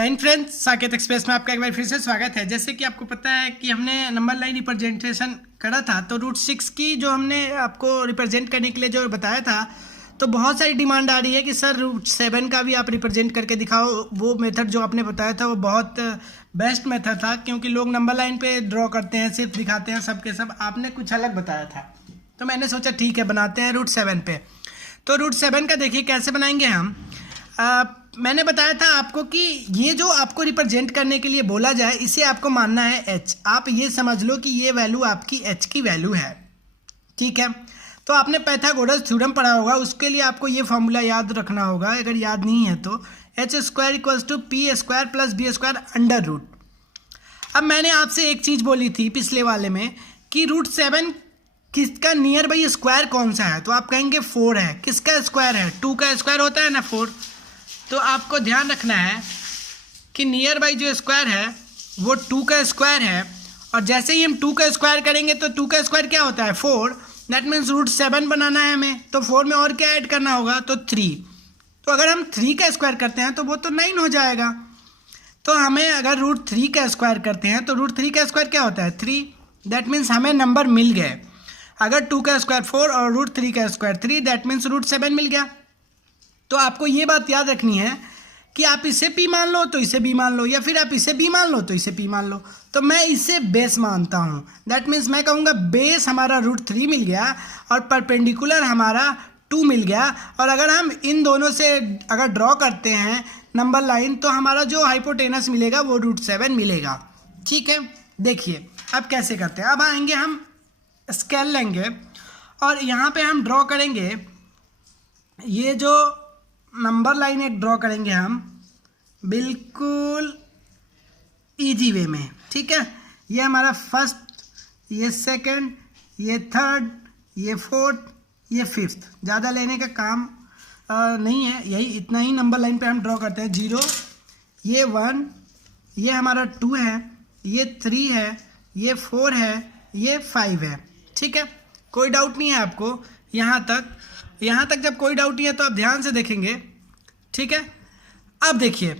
Friends, Saket express में आपका एक बार फिर से स्वागत है। जैसे कि आपको पता है कि हमने नंबर लाइन रिप्रेजेंटेशन करा था, तो रूट 6 की जो हमने आपको रिप्रेजेंट करने के लिए जो बताया था, तो बहुत सारी डिमांड आ रही है कि सर रूट 7 का भी आप रिप्रेजेंट करके दिखाओ। वो मेथड जो आपने बताया था वो बहुत बेस्ट मेथड था, क्योंकि लोग नंबर लाइन पे ड्रॉ करते हैं, सिर्फ दिखाते हैं सब के सब। आपने कुछ अलग बताया था, तो मैंने सोचा ठीक है बनाते हैं रूट 7 पे। तो रूट 7 का देखिए कैसे बनाएंगे हम। मैंने बताया था आपको कि ये जो आपको रिप्रेजेंट करने के लिए बोला जाए, इसे आपको मानना है h। आप ये समझ लो कि ये वैल्यू आपकी h की वैल्यू है, ठीक है। तो आपने पाइथागोरस थ्योरम पढ़ा होगा, उसके लिए आपको ये फॉर्मूला याद रखना होगा। अगर याद नहीं है तो h² = p² + b² under root. अब मैंने आपसे एक चीज़ बोली थी पिछले वाले में कि रूट 7 किसका नियर बाई स्क्वायर कौन सा है, तो आप कहेंगे 4 है। किसका स्क्वायर है? 2 का स्क्वायर होता है ना 4। तो आपको ध्यान रखना है कि नियर बाई जो स्क्वायर है वो 2 का स्क्वायर है, और जैसे ही हम 2 का स्क्वायर करेंगे तो 2 का स्क्वायर क्या होता है? 4। दैट मीन्स रूट 7 बनाना है हमें, तो 4 में और क्या ऐड करना होगा? तो 3। तो अगर हम 3 का स्क्वायर करते हैं तो वो तो 9 हो जाएगा। तो हमें अगर रूट 3 का स्क्वायर करते हैं तो रूट 3 का स्क्वायर क्या होता है? 3। दैट मीन्स हमें नंबर मिल गए। अगर 2 का स्क्वायर 4 और रूट 3 का स्क्वायर 3, दैट मीन्स रूट 7 मिल गया। तो आपको ये बात याद रखनी है कि आप इसे p मान लो तो इसे b मान लो, या फिर आप इसे b मान लो तो इसे p मान लो। तो मैं इसे बेस मानता हूँ। दैट मीन्स मैं कहूँगा बेस हमारा रूट 3 मिल गया और परपेंडिकुलर हमारा 2 मिल गया। और अगर हम इन दोनों से अगर ड्रॉ करते हैं नंबर लाइन, तो हमारा जो हाइपोटेनस मिलेगा वो रूट 7 मिलेगा, ठीक है। देखिए अब कैसे करते हैं। अब आएंगे हम स्केल लेंगे और यहाँ पे हम ड्रॉ करेंगे, ये जो नंबर लाइन एक ड्रॉ करेंगे हम बिल्कुल इजी वे में, ठीक है। ये हमारा फर्स्ट, ये सेकंड, ये थर्ड, ये फोर्थ, ये फिफ्थ। ज़्यादा लेने का काम नहीं है, यही इतना ही नंबर लाइन पे हम ड्रॉ करते हैं। 0, ये 1, ये हमारा 2 है, ये 3 है, ये 4 है, ये 5 है, ठीक है। कोई डाउट नहीं है आपको यहाँ तक जब कोई डाउट नहीं है तो आप ध्यान से देखेंगे, ठीक है। अब देखिए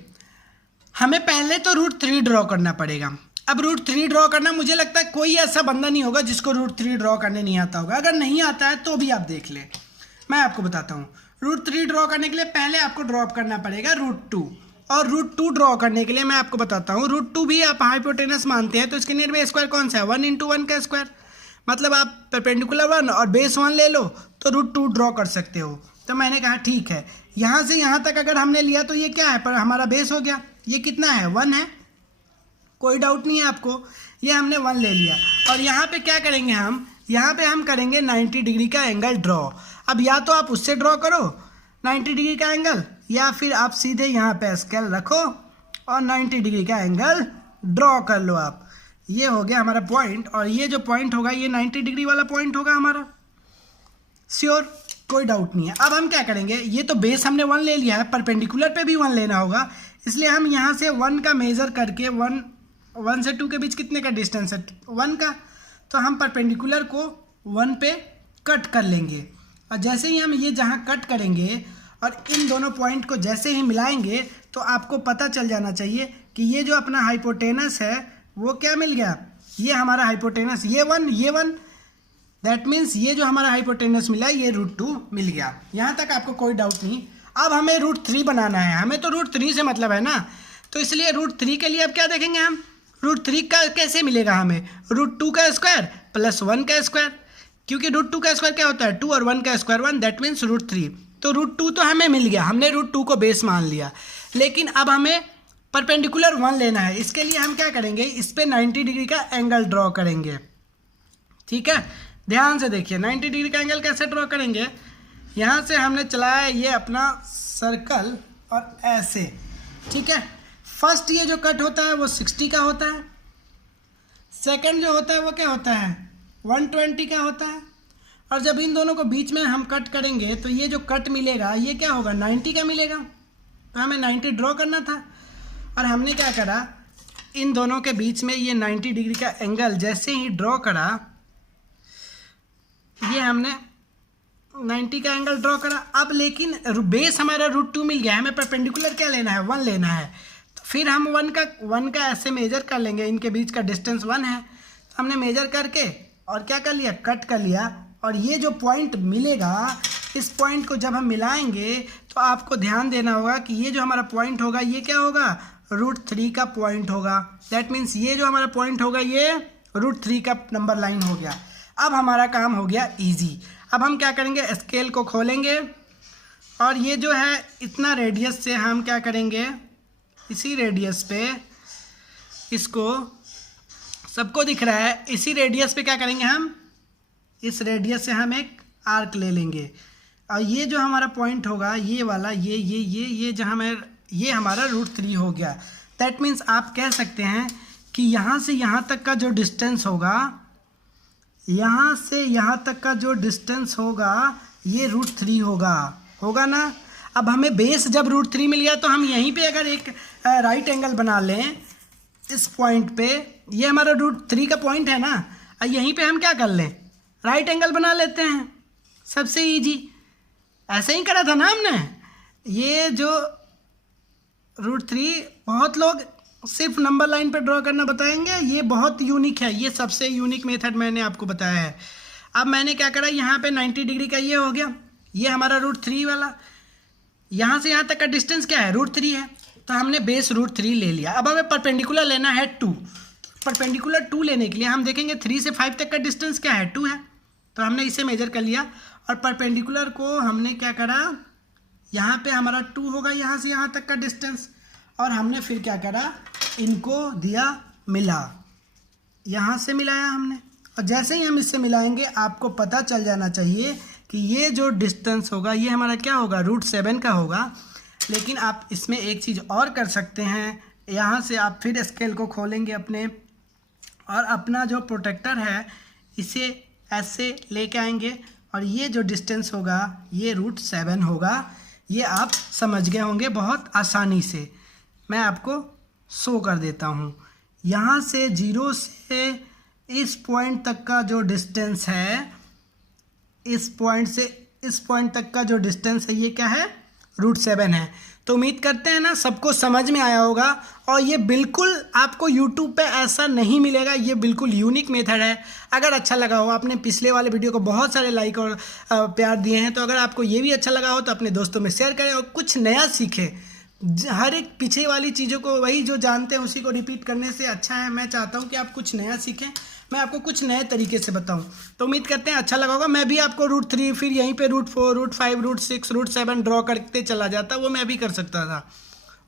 हमें पहले तो रूट 3 ड्रॉ करना पड़ेगा। अब रूट 3 ड्रॉ करना, मुझे लगता है कोई ऐसा बंदा नहीं होगा जिसको रूट 3 ड्रॉ करने नहीं आता होगा। अगर नहीं आता है तो भी आप देख लें, मैं आपको बताता हूँ। रूट 3 ड्रॉ करने के लिए पहले आपको ड्रॉप करना पड़ेगा रूट 2, और रूट 2 ड्रॉ करने के लिए मैं आपको बताता हूँ, रूट 2 भी आप हाइपोटेनस मानते हैं तो इसके नियर बाई स्क्वायर कौन सा है? 1 × 1 का स्क्वायर। मतलब आप परपेंडिकुलर 1 और बेस 1 ले लो तो रूट 2 ड्रॉ कर सकते हो। तो मैंने कहा ठीक है, यहाँ से यहाँ तक अगर हमने लिया तो ये क्या है? पर हमारा बेस हो गया। ये कितना है? 1 है, कोई डाउट नहीं है आपको। ये हमने 1 ले लिया, और यहाँ पे क्या करेंगे हम? यहाँ पे हम करेंगे 90 डिग्री का एंगल ड्रॉ। अब या तो आप उससे ड्रॉ करो 90 डिग्री का एंगल, या फिर आप सीधे यहाँ पे स्केल रखो और 90 डिग्री का एंगल ड्रॉ कर लो आप। ये हो गया हमारा पॉइंट, और ये जो पॉइंट होगा ये 90 डिग्री वाला पॉइंट होगा हमारा, श्योर, कोई डाउट नहीं है। अब हम क्या करेंगे, ये तो बेस हमने 1 ले लिया है, परपेंडिकुलर पे भी 1 लेना होगा, इसलिए हम यहाँ से 1 का मेज़र करके 1 से 2 के बीच कितने का डिस्टेंस है? 1 का। तो हम परपेंडिकुलर को 1 पे कट कर लेंगे, और जैसे ही हम ये जहाँ कट करेंगे और इन दोनों पॉइंट को जैसे ही मिलाएंगे तो आपको पता चल जाना चाहिए कि ये जो अपना हाइपोटेनस है वो क्या मिल गया? ये हमारा हाइपोटेनस, ये 1, दैट मीन्स ये जो हमारा हाइपोटेनस मिला ये रूट 2 मिल गया। यहाँ तक आपको कोई डाउट नहीं। अब हमें रूट 3 बनाना है, हमें तो रूट 3 से मतलब है ना, तो इसलिए रूट 3 के लिए अब क्या देखेंगे हम? रूट 3 का कैसे मिलेगा हमें? रूट 2 का स्क्वायर प्लस 1 का स्क्वायर, क्योंकि रूट 2 का स्क्वायर क्या होता है? 2 और 1 का स्क्वायर 1, दैट मीन्स रूट 3। तो रूट 2 तो हमें मिल गया, हमने रूट 2 को बेस मान लिया, लेकिन अब हमें परपेंडिकुलर 1 लेना है। इसके लिए हम क्या करेंगे? इस पर 90 डिग्री का एंगल ड्रॉ करेंगे, ठीक है। ध्यान से देखिए 90 डिग्री का एंगल कैसे ड्रॉ करेंगे। यहाँ से हमने चलाया ये अपना सर्कल और ऐसे, ठीक है। फर्स्ट ये जो कट होता है वो 60 का होता है, सेकंड जो होता है वो क्या होता है? 120 का होता है, और जब इन दोनों को बीच में हम कट करेंगे तो ये जो कट मिलेगा ये क्या होगा? 90 का मिलेगा। तो हमें 90 ड्रॉ करना था, और हमने क्या करा, इन दोनों के बीच में ये 90 डिग्री का एंगल जैसे ही ड्रॉ करा, ये हमने 90 का एंगल ड्रॉ करा। अब लेकिन बेस हमारा रूट 2 मिल गया, हमें परपेंडिकुलर क्या लेना है? 1 लेना है। तो फिर हम वन का ऐसे मेजर कर लेंगे, इनके बीच का डिस्टेंस 1 है, तो हमने मेजर करके और क्या कर लिया, कट कर लिया। और ये जो पॉइंट मिलेगा, इस पॉइंट को जब हम मिलाएंगे तो आपको ध्यान देना होगा कि ये जो हमारा पॉइंट होगा ये क्या होगा, √3 का पॉइंट होगा। दैट मीन्स ये जो हमारा पॉइंट होगा ये √3 का नंबर लाइन हो गया। अब हमारा काम हो गया ईजी। अब हम क्या करेंगे, स्केल को खोलेंगे और ये जो है इतना रेडियस से हम क्या करेंगे, इसी रेडियस पे इसको, सबको दिख रहा है, इसी रेडियस पे क्या करेंगे हम, इस रेडियस से हम एक आर्क ले लेंगे और ये जो हमारा पॉइंट होगा ये वाला, ये जहाँ मैं, ये हमारा √3 हो गया। दैट मीन्स आप कह सकते हैं कि यहाँ से यहाँ तक का जो डिस्टेंस होगा, यहाँ से यहाँ तक का जो डिस्टेंस होगा ये √3 होगा ना। अब हमें बेस जब √3 मिल गया तो हम यहीं पे अगर एक राइट एंगल बना लें इस पॉइंट पे, ये हमारा √3 का पॉइंट है ना, और यहीं पे हम क्या कर लें, राइट एंगल बना लेते हैं। सबसे इजी, ऐसे ही करा था ना हमने। ये जो √3, बहुत लोग सिर्फ नंबर लाइन पे ड्रॉ करना बताएंगे, ये बहुत यूनिक है, ये सबसे यूनिक मेथड मैंने आपको बताया है। अब मैंने क्या करा, यहाँ पे 90 डिग्री का ये हो गया, ये हमारा √3 वाला, यहाँ से यहाँ तक का डिस्टेंस क्या है, √3 है, तो हमने बेस √3 ले लिया। अब हमें परपेंडिकुलर लेना है 2। परपेंडिकुलर 2 लेने के लिए हम देखेंगे 3 से 5 तक का डिस्टेंस क्या है, 2 है, तो हमने इसे मेजर कर लिया। और परपेंडिकुलर को हमने क्या करा, यहाँ पे हमारा 2 होगा यहाँ से यहाँ तक का डिस्टेंस, और हमने फिर क्या करा, इनको दिया मिला, यहाँ से मिलाया हमने। और जैसे ही हम इससे मिलाएंगे आपको पता चल जाना चाहिए कि ये जो डिस्टेंस होगा ये हमारा क्या होगा, √7 का होगा। लेकिन आप इसमें एक चीज़ और कर सकते हैं, यहाँ से आप फिर स्केल को खोलेंगे अपने, और अपना जो प्रोटेक्टर है इसे ऐसे लेके आएंगे और ये जो डिस्टेंस होगा ये √7 होगा। ये आप समझ गए होंगे बहुत आसानी से। मैं आपको शो कर देता हूँ। यहाँ से 0 से इस पॉइंट तक का जो डिस्टेंस है, इस पॉइंट से इस पॉइंट तक का जो डिस्टेंस है ये क्या है, √7 है। तो उम्मीद करते हैं ना सबको समझ में आया होगा। और ये बिल्कुल आपको YouTube पे ऐसा नहीं मिलेगा, ये बिल्कुल यूनिक मेथड है। अगर अच्छा लगा हो, आपने पिछले वाले वीडियो को बहुत सारे लाइक और प्यार दिए हैं, तो अगर आपको ये भी अच्छा लगा हो तो अपने दोस्तों में शेयर करें और कुछ नया सीखें। हर एक पीछे वाली चीज़ों को, वही जो जानते हैं उसी को रिपीट करने से अच्छा है। मैं चाहता हूँ कि आप कुछ नया सीखें, मैं आपको कुछ नए तरीके से बताऊं। तो उम्मीद करते हैं अच्छा लगा होगा। मैं भी आपको √3, फिर यहीं पे √4, √5, √6, √7 ड्रॉ करते चला जाता, वो मैं भी कर सकता था,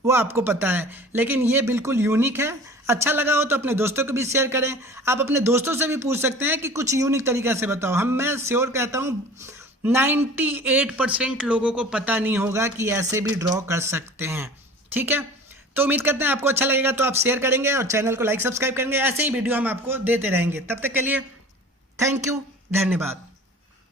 वो आपको पता है। लेकिन ये बिल्कुल यूनिक है। अच्छा लगा हो तो अपने दोस्तों को भी शेयर करें। आप अपने दोस्तों से भी पूछ सकते हैं कि कुछ यूनिक तरीक़े से बताओ। मैं श्योर कहता हूँ 98% लोगों को पता नहीं होगा कि ऐसे भी ड्रॉ कर सकते हैं। ठीक है, तो उम्मीद करते हैं आपको अच्छा लगेगा, तो आप शेयर करेंगे और चैनल को लाइक सब्सक्राइब करेंगे। ऐसे ही वीडियो हम आपको देते रहेंगे। तब तक के लिए थैंक यू, धन्यवाद।